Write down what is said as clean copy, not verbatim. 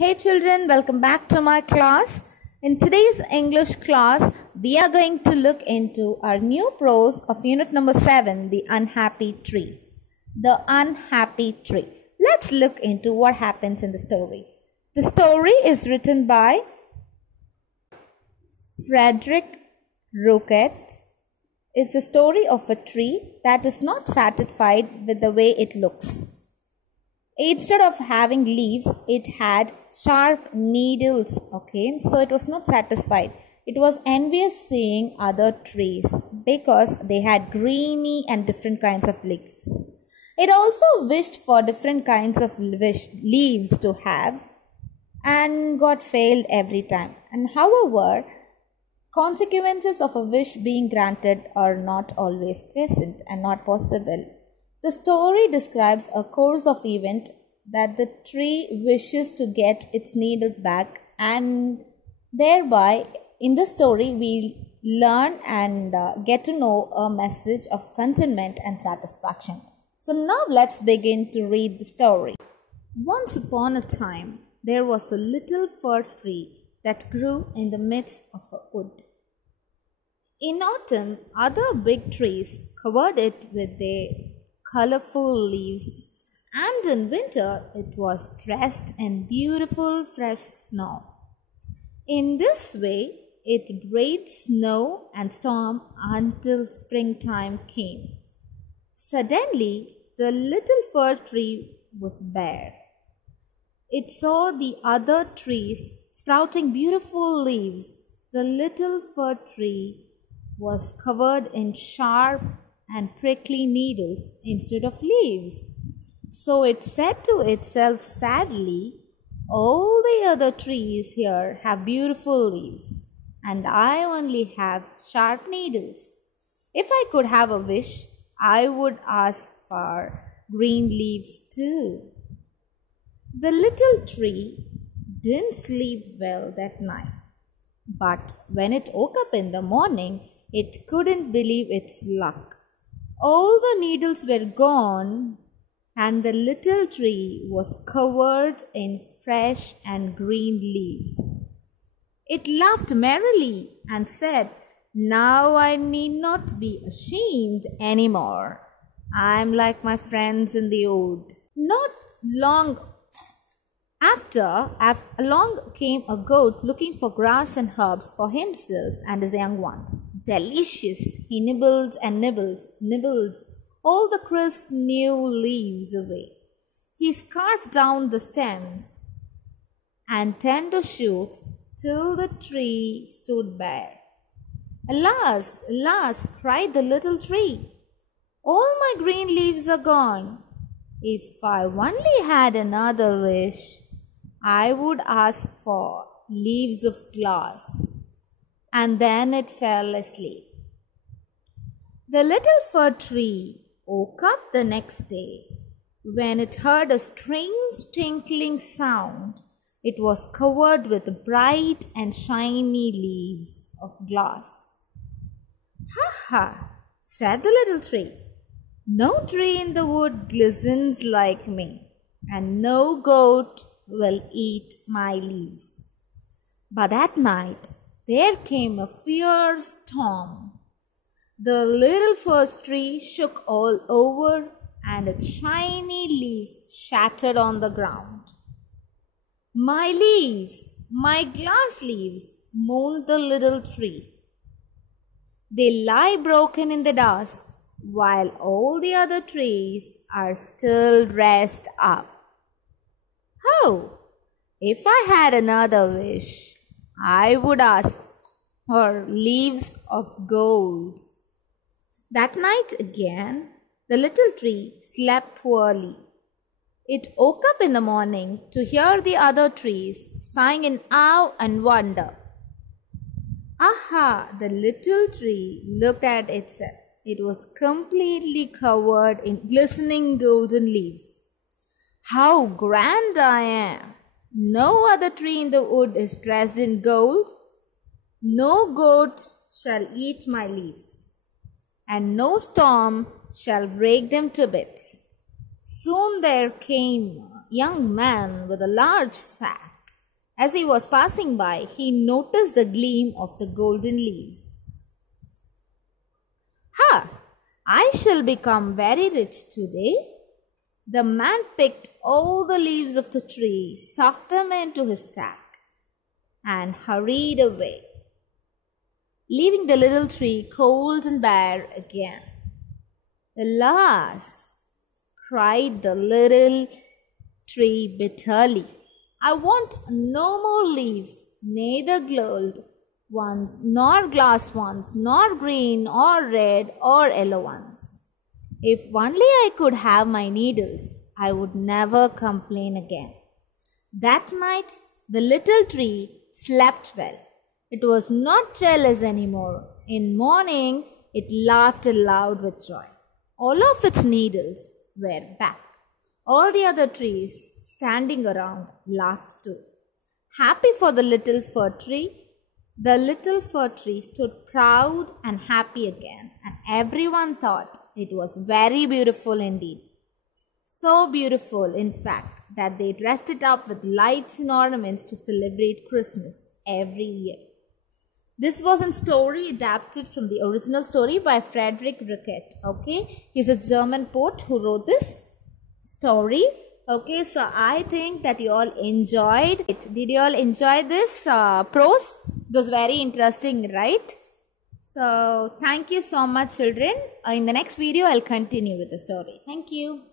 Hey children, welcome back to my class. In today's English class, we are going to look into our new prose of unit number 7, The Unhappy Tree. The Unhappy Tree. Let's look into what happens in the story. The story is written by Frederick Roquette. It's a story of a tree that is not satisfied with the way it looks. Instead of having leaves, it had sharp needles, so it was not satisfied. It was envious seeing other trees because they had greeny and different kinds of leaves. It also wished for different kinds of leaves to have and got failed every time. And however, consequences of a wish being granted are not always present and not possible. The story describes a course of events that the tree wishes to get its needle back, and thereby in the story we learn and get to know a message of contentment and satisfaction. So now let's begin to read the story. Once upon a time there was a little fir tree that grew in the midst of a wood. In autumn, other big trees covered it with their colorful leaves, and in winter it was dressed in beautiful fresh snow. In this way, it braved snow and storm until springtime came. Suddenly, the little fir tree was bare. It saw the other trees sprouting beautiful leaves. The little fir tree was covered in sharp and prickly needles instead of leaves. So it said to itself sadly, "All the other trees here have beautiful leaves, and I only have sharp needles. If I could have a wish, I would ask for green leaves too." The little tree didn't sleep well that night, but when it woke up in the morning, it couldn't believe its luck. All the needles were gone, and the little tree was covered in fresh and green leaves. It laughed merrily and said, "Now I need not be ashamed anymore. I'm like my friends in the wood." Not long after, along came a goat looking for grass and herbs for himself and his young ones. Delicious! He nibbled and nibbled all the crisp new leaves away. He scarfed down the stems and tender shoots till the tree stood bare. "Alas, alas!" cried the little tree. "All my green leaves are gone. If I only had another wish, I would ask for leaves of glass." And then it fell asleep. The little fir tree woke up the next day when it heard a strange tinkling sound. It was covered with bright and shiny leaves of glass. "Ha ha," said the little tree. "No tree in the wood glistens like me, and no goat will eat my leaves." But that night there came a fierce storm. The little fir tree shook all over, and its shiny leaves shattered on the ground. "My leaves, my glass leaves," moaned the little tree. "They lie broken in the dust, while all the other trees are still dressed up. Oh, if I had another wish, I would ask for leaves of gold." That night again, the little tree slept poorly. It woke up in the morning to hear the other trees sighing in awe and wonder. Aha! The little tree looked at itself. It was completely covered in glistening golden leaves. "How grand I am! No other tree in the wood is dressed in gold. No goats shall eat my leaves, and no storm shall break them to bits." Soon there came a young man with a large sack. As he was passing by, he noticed the gleam of the golden leaves. Ha! I shall become very rich today. The man picked all the leaves of the tree, stuffed them into his sack, and hurried away, leaving the little tree cold and bare again. Alas! Cried the little tree bitterly. I want no more leaves, neither gold ones, nor glass ones, nor green or red or yellow ones. If only I could have my needles, I would never complain again. That night, the little tree slept well. It was not jealous anymore. In morning, it laughed aloud with joy. All of its needles were back. All the other trees standing around laughed too. Happy for the little fir tree, the little fir tree stood proud and happy again, and everyone thought it was very beautiful indeed. So beautiful, in fact, that they dressed it up with lights and ornaments to celebrate Christmas every year. This was a story adapted from the original story by Friedrich Rickert. Okay, he's a German poet who wrote this story. Okay, so I think that you all enjoyed it. Did you all enjoy this prose? It was very interesting, right? So thank you so much, children. In the next video, I'll continue with the story. Thank you.